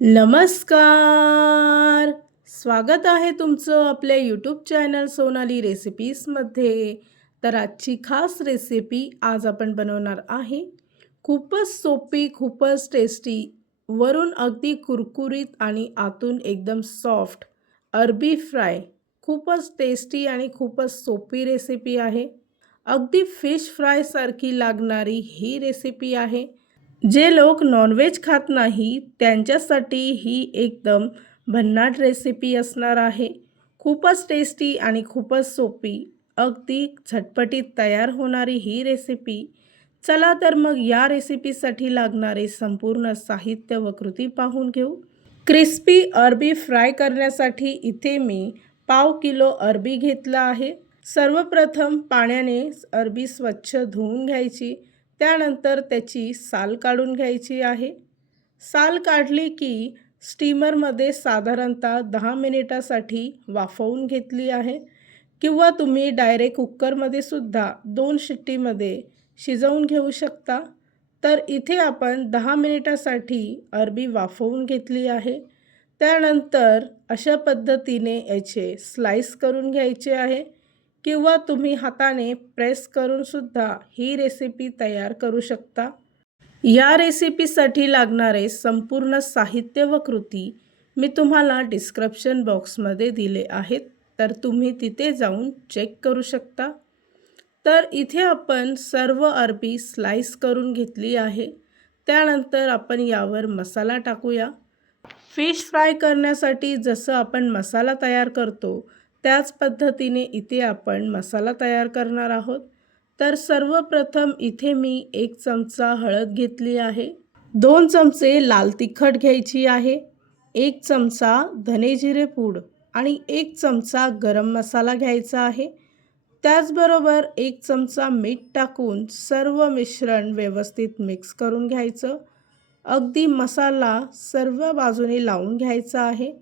नमस्कार! स्वागत आहे तुमचं आपल्या यूट्यूब चॅनल सोनाली रेसिपीजमध्ये तर आजची खास रेसिपी आज आपण बनवणार आहे. खूपच सोपी खूपच टेस्टी वरून अगदी कुरकुरीत आणि आतून एकदम सॉफ्ट अरबी फ्राय खूपच टेस्टी आणि खूपच सोपी रेसिपी आहे. अगदी फिश फ्रायसारखी लागणारी ही रेसिपी आहे. जे लोक नॉनव्हेज खात नाही त्यांच्यासाठी ही एकदम भन्नाट रेसिपी असणार आहे. खूपच टेस्टी आणि खूपच सोपी अगदी झटपटीत तयार होणारी ही रेसिपी चला तर मग या रेसिपीसाठी लागणारे संपूर्ण साहित्य व कृती पाहून घेऊ. क्रिस्पी अरबी फ्राय करण्यासाठी इथे मी पाव किलो अरबी घेतला आहे. सर्वप्रथम पाण्याने अरबी स्वच्छ धुवून घ्यायची. त्यानंतर त्याची साल काढून घ्यायची आहे. साल काढली की स्टीमरमध्ये साधारणतः दहा मिनिटासाठी वाफवून घेतली आहे. किंवा तुम्ही डायरेक्ट कुकरमध्ये सुद्धा दोन शिट्टीमध्ये शिजवून घेऊ शकता. तर इथे आपण दहा मिनिटासाठी अरबी वाफवून घेतली आहे. त्यानंतर अशा पद्धतीने याचे स्लाइस करून घ्यायचे आहे. किंवा तुम्ही हाताने प्रेस करूनसुद्धा ही रेसिपी तयार करू शकता. या रेसिपीसाठी लागणारे संपूर्ण साहित्य व कृती मी तुम्हाला डिस्क्रिप्शन बॉक्समध्ये दिले आहेत तर तुम्ही तिथे जाऊन चेक करू शकता. तर इथे आपण सर्व अरबी स्लाइस करून घेतली आहे. त्यानंतर आपण यावर मसाला टाकूया. फिश फ्राय करण्यासाठी जसं आपण मसाला तयार करतो त्याच पद्धतीने इथे आपण मसाला तयार करणार आहोत. तर सर्वप्रथम इथे मी एक चमचा हळद घेतली आहे. दोन चमचे लाल तिखट घ्यायची आहे. एक चमचा धने जिरे पूड आणि एक चमचा गरम मसाला घ्यायचा आहे. त्याचबरोबर एक चमचा मीठ टाकून सर्व मिश्रण व्यवस्थित मिक्स करून घ्यायचं. अगदी मसाला सर्व बाजूने लावून घ्यायचा आहे.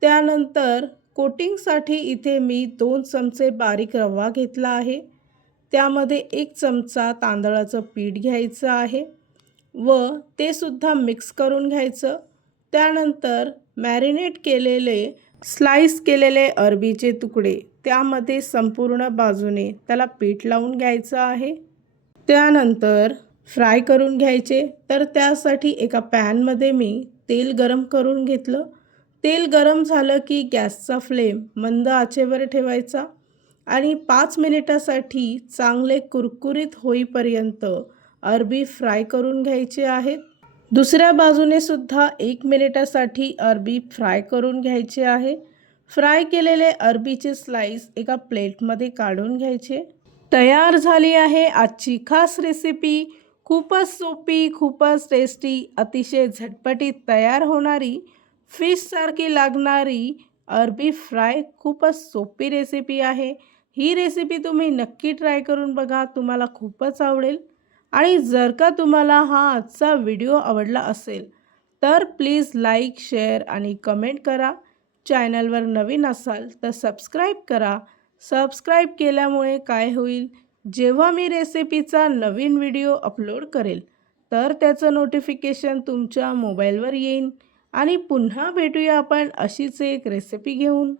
त्यानंतर कोटिंगसाठी इथे मी दोन चमचे बारीक रवा घेतला आहे. त्यामध्ये एक चमचा तांदळाचं पीठ घ्यायचं आहे व ते सुद्धा मिक्स करून घ्यायचं. त्यानंतर मॅरिनेट केलेले स्लाइस केलेले अरबीचे तुकडे त्यामध्ये संपूर्ण बाजूने त्याला पीठ लावून घ्यायचं आहे. त्यानंतर फ्राय करून घ्यायचे. तर त्यासाठी एका पॅनमध्ये मी तेल गरम करून घेतलं. तेल गरम झालं की गॅसचा फ्लेम मंद आचेवर ठेवायचा आणि पाच मिनिटासाठी चांगले कुरकुरीत होईपर्यंत अरबी फ्राय करून घ्यायचे आहेत. दुसऱ्या बाजूने सुद्धा एक मिनिटासाठी अरबी फ्राय करून घ्यायचे आहे. फ्राय केलेले अरबीचे स्लाइस एका प्लेटमध्ये काढून घ्यायचे. तयार झाली आहे आजची खास रेसिपी. खूपच सोपी खूपच टेस्टी अतिशय झटपटीत तयार होणारी फिशसारखी लागणारी अरबी फ्राय खूपच सोपी रेसिपी आहे. ही रेसिपी तुम्ही नक्की ट्राय करून बघा तुम्हाला खूपच आवडेल. आणि जर का तुम्हाला हा आजचा व्हिडिओ आवडला असेल तर प्लीज लाईक शेअर आणि कमेंट करा. चॅनलवर नवीन असाल तर सबस्क्राईब करा. सबस्क्राईब केल्यामुळे काय होईल जेव्हा मी रेसिपीचा नवीन व्हिडिओ अपलोड करेल तर त्याचं नोटिफिकेशन तुमच्या मोबाईलवर येईन. आणि पुन्हा भेटूया आपण अशीच एक रेसिपी घेऊन.